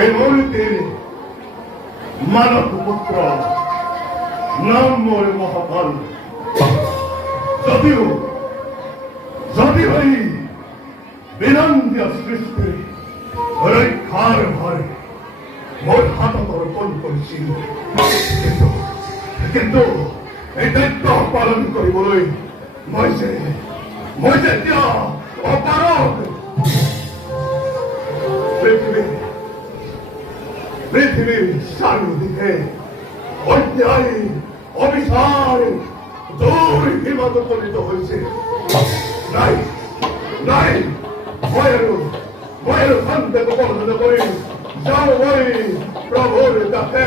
এই মূর্তির মানব পুত্র নাম মোর মহাকাল। যদিও এই বিনন্দিয়া সৃষ্টি রক্ষার ভারে মোর হাত অর্পণ করেছিল, কিন্তু এই দায়িত্ব পালন কৰিবলৈ মই যে এতিয়া অপাৰগ। পৃথিবীৰ চাৰিদিকে অন্যায় অবিচাৰ দূৰ হিমাতলিত হয়েছে। নাই ভয়েৰ সন্দেহ বন্ধ কৰি যাও ওই প্ৰভুৰ কাছে।